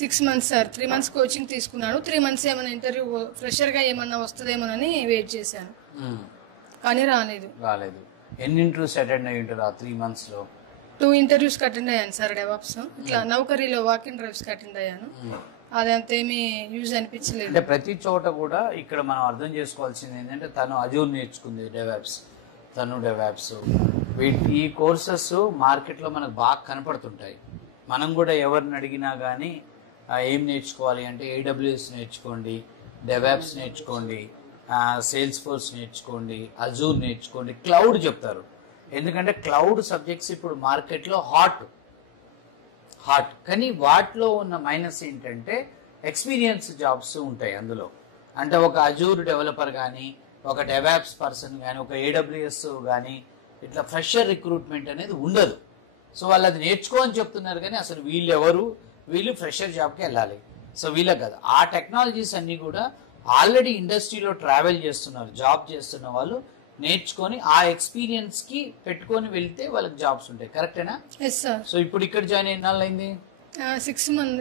6 months sir. 3 months coaching తీసుకున్నాను. 3 months ఏమైనా interview ఫ్రెషర్గా ఏమన్నా వస్తుందేమోనని వెయిట్ చేశాను, కానీ రాలేదు. ఎన్ని ఇంటర్వ్యూస్ అటెండ్ అయ్యి ఉంటారు ఆ 3 months లో? 2 interviews అటెండ్ అయ్యాను సార్. డెవాప్స్ ఇట్లా నౌకరీలో వాక్ ఇన్ డ్రైవ్స్ అటెండ్ అయ్యాను. అది అంతేమీ యూజ్ అనిపించలేదు. అంటే ప్రతి చోట కూడా ఇక్కడ మనం అర్థం చేసుకోవాల్సింది ఏంటంటే తను అజూర్ నేర్చుకుంది, డెవాప్స్ ఈ కోర్సెస్ మార్కెట్లో మనకు బాగా కనపడుతుంటాయి. మనం కూడా ఎవరిని అడిగినా కానీ ఏం నేర్చుకోవాలి అంటే AWS నేర్చుకోండి, డెవాప్స్ నేర్చుకోండి, సేల్స్ ఫోర్స్ నేర్చుకోండి, అజూర్ నేర్చుకోండి, క్లౌడ్ చెప్తారు. ఎందుకంటే క్లౌడ్ సబ్జెక్ట్స్ ఇప్పుడు మార్కెట్లో హాట్. కానీ వాటిలో ఉన్న మైనస్ ఏంటంటే ఎక్స్పీరియన్స్ జాబ్స్ ఉంటాయి అందులో. అంటే ఒక అజూర్ డెవలపర్ కానీ, ఒక డెవాప్స్ పర్సన్ కానీ, ఒక AWS కానీ ఇట్లా ఫ్రెషర్ రిక్రూట్మెంట్ అనేది ఉండదు. సో వాళ్ళు అది నేర్చుకో అని చెప్తున్నారు కానీ అసలు వీళ్ళు ఫ్రెషర్ జాబ్కి వెళ్ళాలి. సో వీళ్ళకి కదా ఆ టెక్నాలజీస్ అన్నీ కూడా ఆల్రెడీ ఇండస్ట్రీలో ట్రావెల్ చేస్తున్నారు, జాబ్ చేస్తున్న వాళ్ళు నేర్చుకొని ఆ ఎక్స్పీరియన్స్ కి పెట్టుకొని వెళ్తే వాళ్ళకి జాబ్స్ ఉంటాయి. కరెక్టేనా? Yes sir. సో ఇప్పుడు ఇక్కడ జాయిన్ అయిన అయింది 6 months.